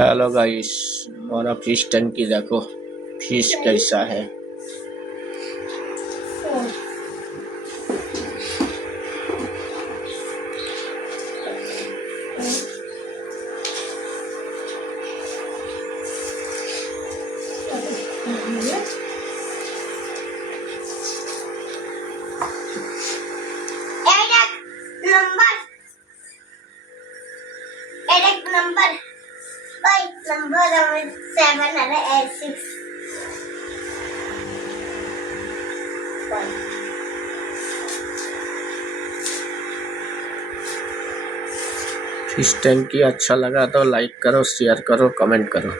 Hello guys. हमारा फिश टंकी देखो, फिश कैसा है। नंबर 706 फिश टंकी अच्छा लगा तो लाइक करो, शेयर करो, कमेंट करो।